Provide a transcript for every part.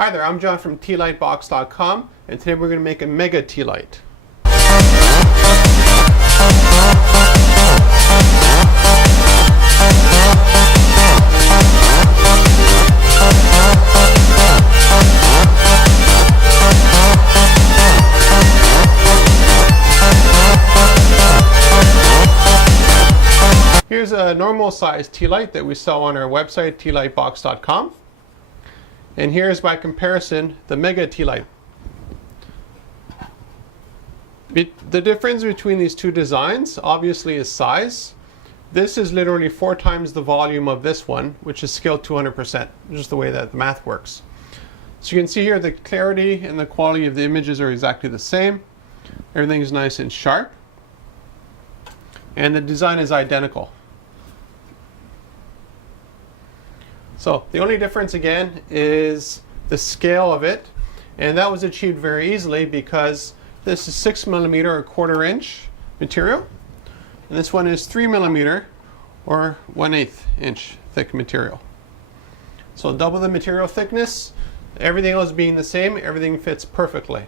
Hi there, I'm John from tlightbox.com, and today we're going to make a mega tea light. Here's a normal size tea light that we sell on our website, tlightbox.com. And here's, by comparison, the mega tea light. The difference between these two designs obviously is size. This is literally 4 times the volume of this one, which is scaled 200%, just the way that the math works. So you can see here the clarity and the quality of the images are exactly the same. Everything is nice and sharp. And the design is identical. So the only difference again is the scale of it, and that was achieved very easily because this is 6mm or 1/4 inch material, and this one is 3mm or 1/8 inch thick material. So double the material thickness, everything else being the same, everything fits perfectly.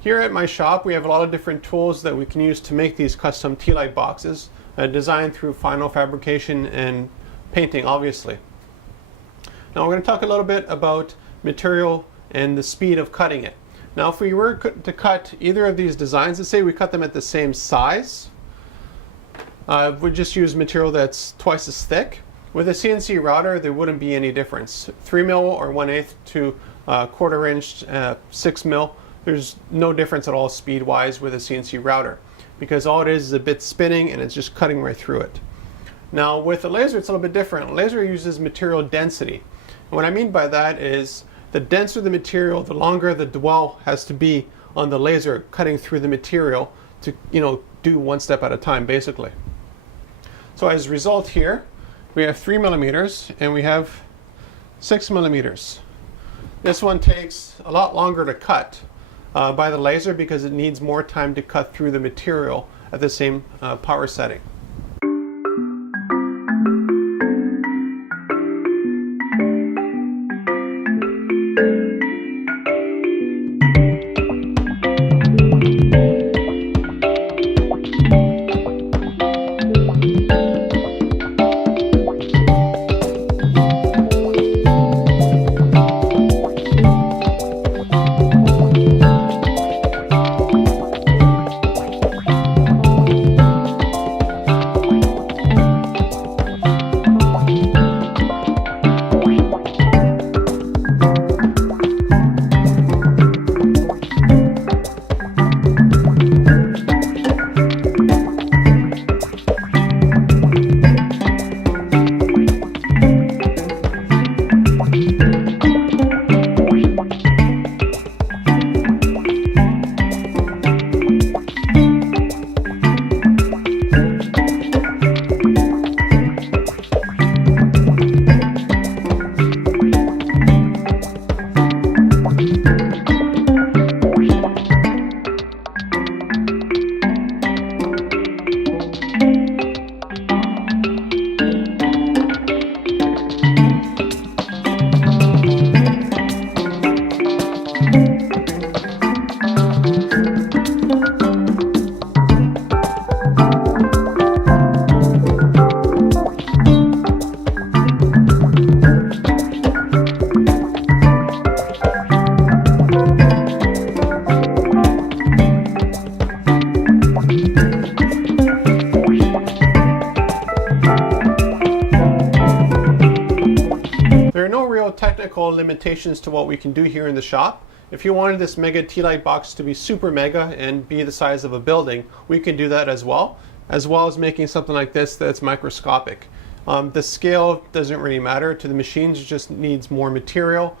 Here at my shop, we have a lot of different tools that we can use to make these custom tea light boxes, designed through final fabrication and painting, obviously. Now we're going to talk a little bit about material and the speed of cutting it. Now if we were to cut either of these designs, let's say we cut them at the same size, we'd just use material that's twice as thick. With a CNC router, there wouldn't be any difference. 3mm or 1/8 to 1/4 inch, 6mm. There's no difference at all speed-wise with a CNC router, because all it is a bit spinning and it's just cutting right through it. Now with a laser, it's a little bit different. A laser uses material density. And what I mean by that is the denser the material, the longer the dwell has to be on the laser cutting through the material to, do one step at a time, basically. So as a result here, we have 3mm and we have 6mm. This one takes a lot longer to cut. by the laser because it needs more time to cut through the material at the same power setting. There are no real technical limitations to what we can do here in the shop. If you wanted this mega tea light box to be super mega and be the size of a building, we can do that as well as making something like this that's microscopic. The scale doesn't really matter to the machines, it just needs more material,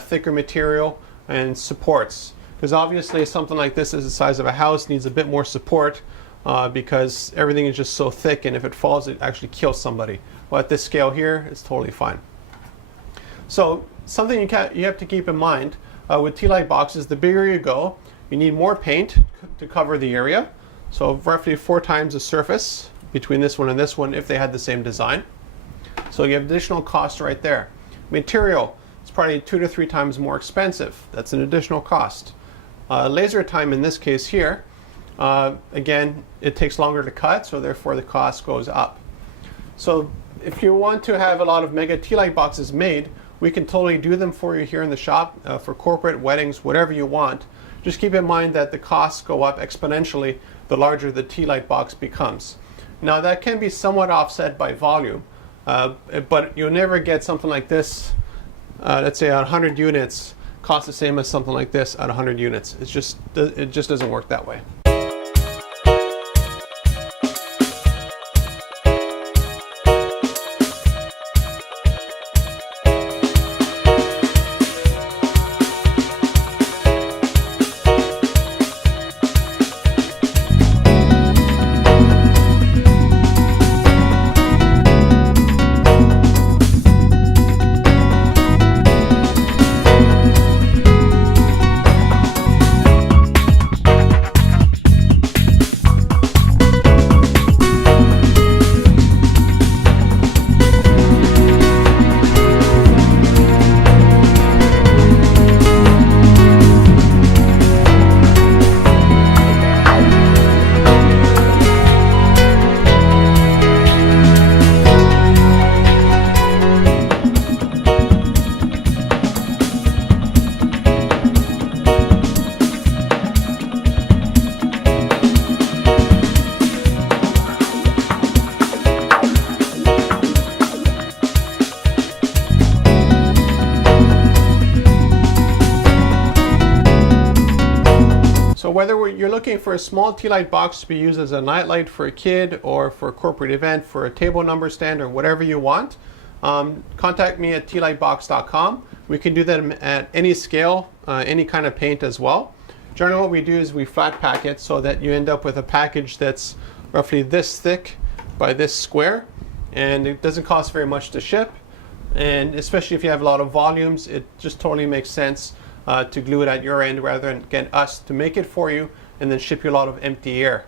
thicker material, and supports. Because obviously something like this is the size of a house, needs a bit more support because everything is just so thick, and if it falls it actually kills somebody. Well, at this scale here, it's totally fine. So something you have to keep in mind with tea light boxes, the bigger you go, you need more paint to cover the area. So roughly 4 times the surface between this one and this one if they had the same design. So you have additional cost right there. Material is probably 2 to 3 times more expensive. That's an additional cost. Laser time in this case here, again, it takes longer to cut, so therefore the cost goes up. So if you want to have a lot of mega tea light boxes made, we can totally do them for you here in the shop for corporate, weddings, whatever you want. Just keep in mind that the costs go up exponentially the larger the tea light box becomes. Now that can be somewhat offset by volume, but you'll never get something like this, let's say 100 units, cost the same as something like this at 100 units. It just doesn't work that way. So whether you're looking for a small tea light box to be used as a nightlight for a kid or for a corporate event, for a table number stand or whatever you want, contact me at tealightbox.com. We can do that at any scale, any kind of paint as well. Generally what we do is we flat pack it so that you end up with a package that's roughly this thick by this square, and it doesn't cost very much to ship, and especially if you have a lot of volumes, it just totally makes sense to glue it at your end rather than get us to make it for you and then ship you a lot of empty air.